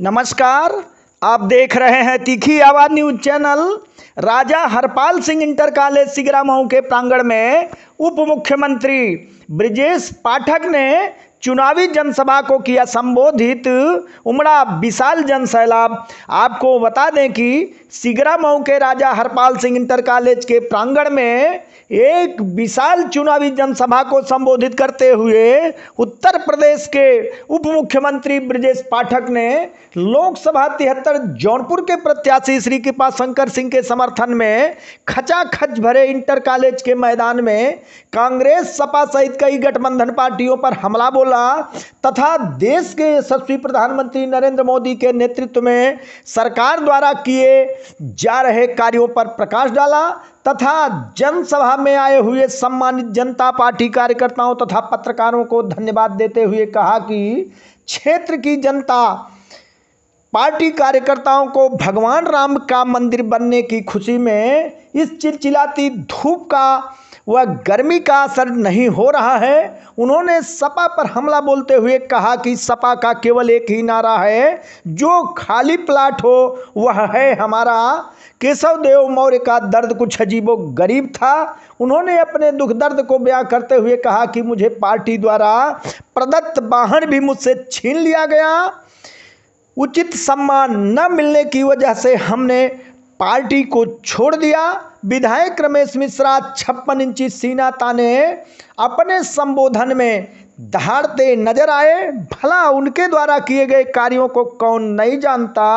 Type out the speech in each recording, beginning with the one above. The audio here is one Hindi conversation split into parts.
नमस्कार, आप देख रहे हैं तीखी आवाज न्यूज चैनल। राजा हरपाल सिंह इंटर कॉलेज सिगरा मऊ के प्रांगण में उप मुख्यमंत्री ब्रजेश पाठक ने चुनावी जनसभा को किया संबोधित। उमड़ा विशाल जनसैलाब। आपको बता दें कि सिगरा मऊ के राजा हरपाल सिंह इंटर कॉलेज के प्रांगण में एक विशाल चुनावी जनसभा को संबोधित करते हुए उत्तर प्रदेश के उप मुख्यमंत्री ब्रजेश पाठक ने लोकसभा 73 जौनपुर के प्रत्याशी श्री कृपाशंकर सिंह के समर्थन में खचाखच भरे इंटर कॉलेज के मैदान में कांग्रेस सपा सहित कई गठबंधन पार्टियों पर हमला बोला तथा देश के यशस्वी प्रधानमंत्री नरेंद्र मोदी के नेतृत्व में सरकार द्वारा किए जा रहे कार्यों पर प्रकाश डाला तथा जनसभा में आए हुए सम्मानित जनता पार्टी कार्यकर्ताओं तथा पत्रकारों को धन्यवाद देते हुए कहा कि क्षेत्र की जनता पार्टी कार्यकर्ताओं को भगवान राम का मंदिर बनने की खुशी में इस चिलचिलाती धूप का व गर्मी का असर नहीं हो रहा है। उन्होंने सपा पर हमला बोलते हुए कहा कि सपा का केवल एक ही नारा है, जो खाली प्लाट हो वह है हमारा। केशव देव मौर्य का दर्द कुछ अजीबो गरीब था। उन्होंने अपने दुख दर्द को बयां करते हुए कहा कि मुझे पार्टी द्वारा प्रदत्त वाहन भी मुझसे छीन लिया गया। उचित सम्मान न मिलने की वजह से हमने पार्टी को छोड़ दिया। विधायक रमेश मिश्रा 56 इंची सीना ताने अपने संबोधन में दहाड़ते नजर आए। भला उनके द्वारा किए गए कार्यों को कौन नहीं जानता।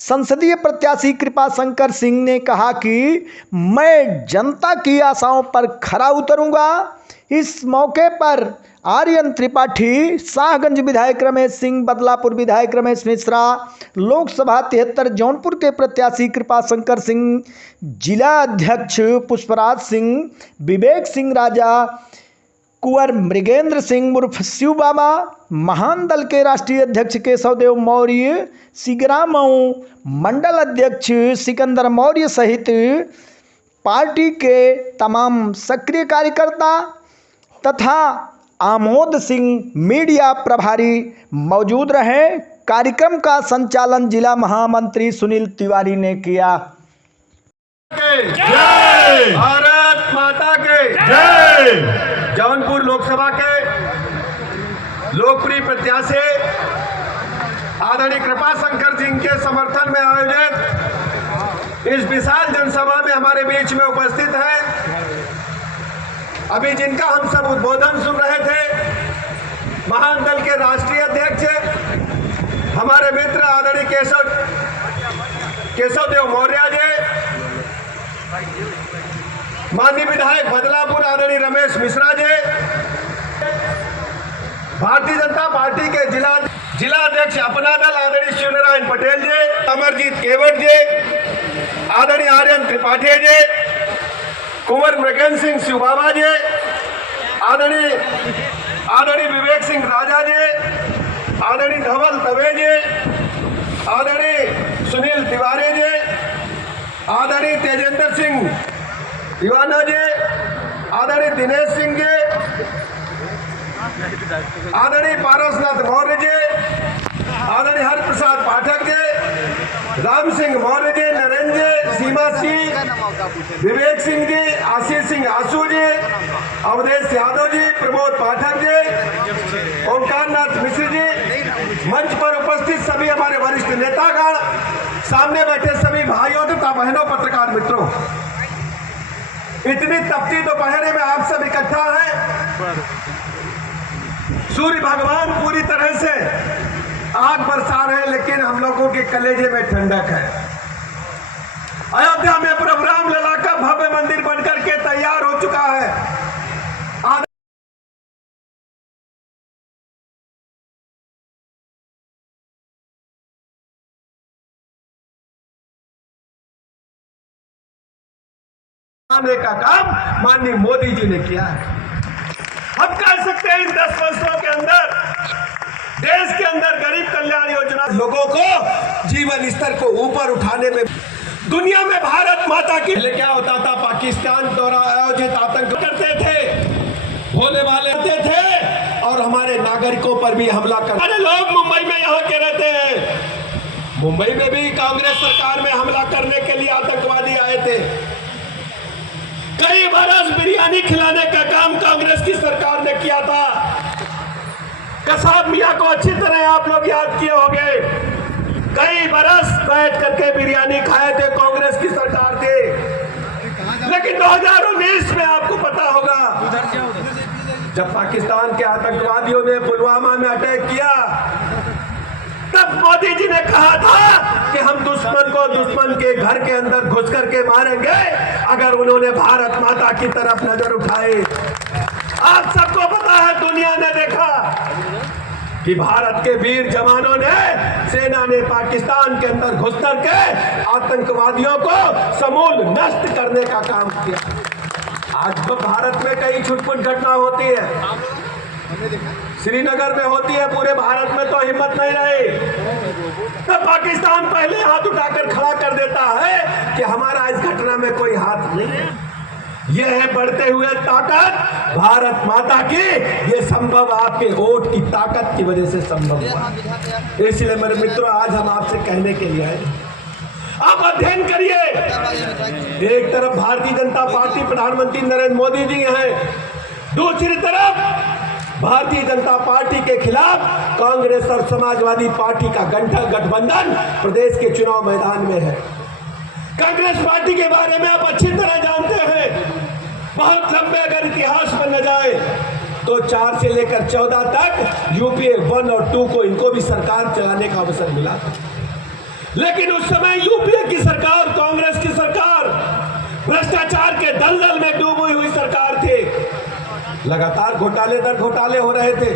संसदीय प्रत्याशी कृपाशंकर सिंह ने कहा कि मैं जनता की आशाओं पर खरा उतरूंगा। इस मौके पर आर्यन त्रिपाठी, शाहगंज विधायक रमेश सिंह, बदलापुर विधायक रमेश मिश्रा, लोकसभा 73 जौनपुर के प्रत्याशी कृपाशंकर सिंह, जिला अध्यक्ष पुष्पराज सिंह, विवेक सिंह राजा, कुंवर मृगेंद्र सिंह उर्फ शिव बाबा, महान दल के राष्ट्रीय अध्यक्ष केशव देव मौर्य, सिगरा मऊ मंडल अध्यक्ष सिकंदर मौर्य सहित पार्टी के तमाम सक्रिय कार्यकर्ता तथा आमोद सिंह मीडिया प्रभारी मौजूद रहे। कार्यक्रम का संचालन जिला महामंत्री सुनील तिवारी ने किया। जय भारत माता के जय। जौनपुर लोकसभा के लोकप्रिय प्रत्याशी आदरणीय कृपाशंकर सिंह के समर्थन में आयोजित इस विशाल जनसभा में हमारे बीच में उपस्थित है। अभी जिनका हम सब उद्बोधन सुन रहे थे, महान दल के राष्ट्रीय अध्यक्ष हमारे मित्र आदरणीय केशव देव मौर्य जी, माननीय विधायक बदलापुर आदरणीय रमेश मिश्रा जी, भारतीय जनता पार्टी के जिला अध्यक्ष अपना दल आदरणीय शिवनारायण पटेल जी, अमरजीत केवट जी, आदरणीय आर्यन त्रिपाठी जी, कुंवर मृगेंद्र सिंह शिव बाबा जी, आदरणीय विवेक सिंह राजा जी, आदरणीय धवल तवे जी, आदरणीय सुनील तिवारी जी, आदरणीय तेजेंद्र सिंह दीवाना जी, आदरणीय दिनेश सिंह जी, आदरणीय पारसनाथ मौर्य जी, आदरणीय हरप्रसाद पाठक जी, राम सिंह मौर्य जी, नरेंद्र जी, सीमा सिंह, विवेक सिंह जी, आशीष सिंह आसू जी, अवधेश यादव जी, प्रमोद पाठक जी, ओंकार नाथ मिश्र जी, मंच पर उपस्थित सभी हमारे वरिष्ठ नेतागण, सामने बैठे सभी भाइयों तथा बहनों, पत्रकार मित्रों, इतनी तपती दोपहर में आप सब इकट्ठा हैं। सूर्य भगवान पूरी तरह से आग बरसा रहे, लेकिन हम लोगों के कलेजे में ठंडक है। अयोध्या में प्रभु राम लला का भव्य मंदिर बनकर के तैयार हो चुका है। आने का काम माननीय मोदी जी ने किया है। हम कह सकते हैं इन 10 वर्षों के अंदर देश के अंदर गरीब कल्याण योजना लोगों को जीवन स्तर को ऊपर उठाने में दुनिया में भारत माता की पहले क्या होता था, पाकिस्तान द्वारा आयोजित आतंक करते थे, भोले वाले आते थे और हमारे नागरिकों पर भी हमला कर। अरे लोग मुंबई में यहाँ के रहते हैं, मुंबई में भी कांग्रेस सरकार में हमला करने के लिए आतंकवादी आए थे। कई बरस बिरयानी खिलाने का काम कांग्रेस की सरकार ने किया था। कसाब मियां को अच्छी तरह आप लोग याद किए होंगे, कई बरस बैठ करके बिरयानी खाए थे कांग्रेस की सरकार थे। लेकिन 2019 में आपको पता होगा, जब पाकिस्तान के आतंकवादियों ने पुलवामा में अटैक किया, तब मोदी जी ने कहा था कि हम दुश्मन को दुश्मन के घर के अंदर घुस करके मारेंगे अगर उन्होंने भारत माता की तरफ नजर उठाए। आप सबको पता है, दुनिया ने देखा कि भारत के वीर जवानों ने, सेना ने पाकिस्तान के अंदर घुस करके आतंकवादियों को समूल नष्ट करने का काम किया। आज तो भारत में कई छुटपुट घटना होती है, श्रीनगर में होती है, पूरे भारत में तो हिम्मत नहीं रही। तब पाकिस्तान पहले हाथ उठाकर खड़ा कर देता है कि हमारा इस घटना में कोई हाथ नहीं है। यह है बढ़ते हुए ताकत भारत माता की। ये संभव आपके वोट की ताकत की वजह से संभव हुआ। इसलिए मेरे मित्रों, आज हम आपसे कहने के लिए आए, आप अध्ययन करिए। एक तरफ भारतीय जनता पार्टी, प्रधानमंत्री नरेंद्र मोदी जी हैं, दूसरी तरफ भारतीय जनता पार्टी के खिलाफ कांग्रेस और समाजवादी पार्टी का गठबंधन प्रदेश के चुनाव मैदान में है। कांग्रेस पार्टी के बारे में आप अच्छी तरह जानते हैं। बहुत लंबे अगर इतिहास में न जाए तो 4 से लेकर 14 तक यूपीए 1 और 2 को इनको भी सरकार चलाने का अवसर मिला था। लेकिन उस समय यूपीए की सरकार, कांग्रेस की सरकार, भ्रष्टाचार के दलदल में डूबी हुई सरकार थी। लगातार घोटाले दर घोटाले हो रहे थे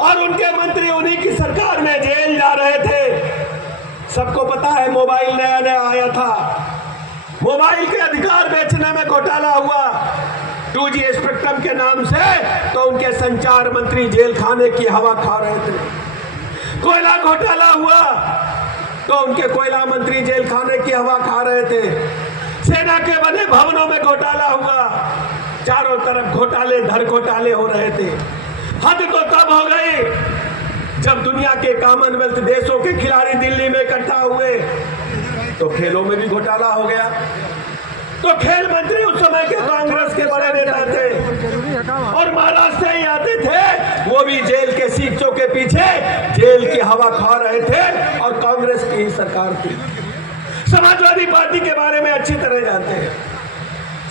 और उनके मंत्री उन्हीं की सरकार में जेल जा रहे थे। सबको पता है, मोबाइल नया नया आया था, मोबाइल के अधिकार बेचने में घोटाला हुआ 2G स्पेक्ट्रम के नाम से, तो उनके संचार मंत्री जेल खाने की हवा खा रहे थे। कोयला घोटाला हुआ तो उनके कोयला मंत्री जेल खाने की हवा खा रहे थे। सेना के बने भवनों में घोटाला हुआ, चारों तरफ घोटाले धर घोटाले हो रहे थे। हद तो तब हो गई जब दुनिया के कॉमनवेल्थ देशों के खिलाड़ी दिल्ली में इकट्ठा हुए तो खेलों में भी घोटाला हो गया। तो खेल मंत्री उस समय के कांग्रेस के बड़े नेता थे और महाराष्ट्र से ही आते थे, वो भी जेल के सीटों के पीछे जेल की हवा खा रहे थे और कांग्रेस की ही सरकार थी। समाजवादी पार्टी के बारे में अच्छी तरह जानते हैं।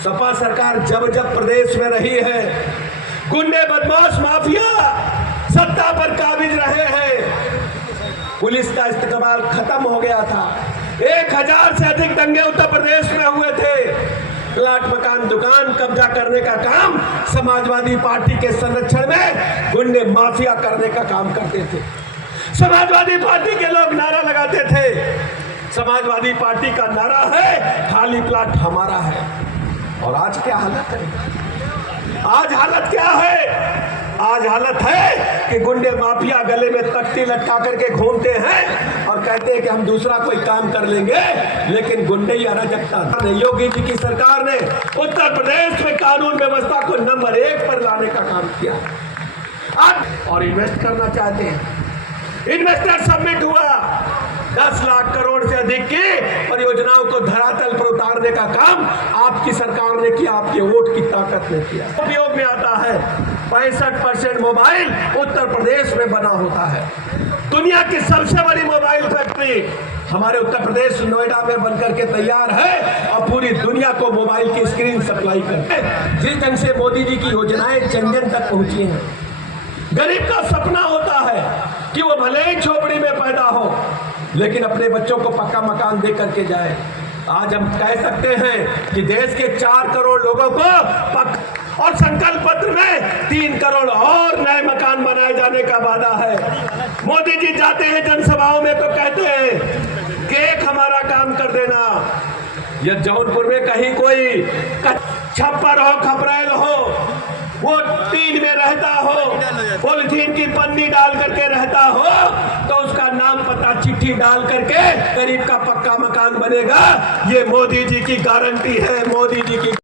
सपा सरकार जब जब प्रदेश में रही है, गुंडे बदमाश माफिया सत्ता पर काबिज रहे हैं। पुलिस का इस्तेमाल खत्म हो गया था। 1000 से अधिक दंगे उत्तर प्रदेश में हुए थे। प्लाट, मकान, दुकान कब्जा करने का काम समाजवादी पार्टी के संरक्षण में गुंडे माफिया करने का काम करते थे। समाजवादी पार्टी के लोग नारा लगाते थे, समाजवादी पार्टी का नारा है खाली प्लाट हमारा है। और आज क्या हालत है? आज हालत क्या है? आज हालत है कि गुंडे माफिया गले में तख्ती लटका करके घूमते हैं और कहते हैं कि हम दूसरा कोई काम कर लेंगे, लेकिन गुंडे ही अराजकता। योगी जी की सरकार ने उत्तर प्रदेश में कानून व्यवस्था को नंबर 1 पर लाने का काम किया। आज और इन्वेस्ट करना चाहते हैं, इन्वेस्टर सबमिट हुआ। 10 लाख करोड़ से अधिक की परियोजनाओं को धरातल पर उतारने का काम आपकी सरकार ने किया, आपके वोट की ताकत ने किया। उपयोग में आता है 65% मोबाइल उत्तर प्रदेश में बना होता है। दुनिया की सबसे बड़ी मोबाइल फैक्ट्री हमारे उत्तर प्रदेश नोएडा में बनकर के तैयार है और पूरी दुनिया को मोबाइल की स्क्रीन सप्लाई करते हैं। जिस ढंग से मोदी जी की योजनाएं जन जन तक पहुंची हैं, गरीब का सपना होता है कि वो भले ही झोपड़ी में पैदा हो लेकिन अपने बच्चों को पक्का मकान दे करके जाए। आज हम कह सकते हैं कि देश के 4 करोड़ लोगों को और संकल्प पत्र में 3 करोड़ और नए मकान बनाए जाने का वादा है। मोदी जी जाते हैं जनसभाओं में तो कहते हैं कि एक हमारा काम कर देना। यह जौनपुर में कहीं कोई छप्पर हो, खपरेल हो, वो टीन में रहता हो, पॉलिथीन की पन्नी डाल करके रहता हो, तो उसका नाम पता चिट्ठी डाल करके गरीब का पक्का मकान बनेगा। ये मोदी जी की गारंटी है, मोदी जी की।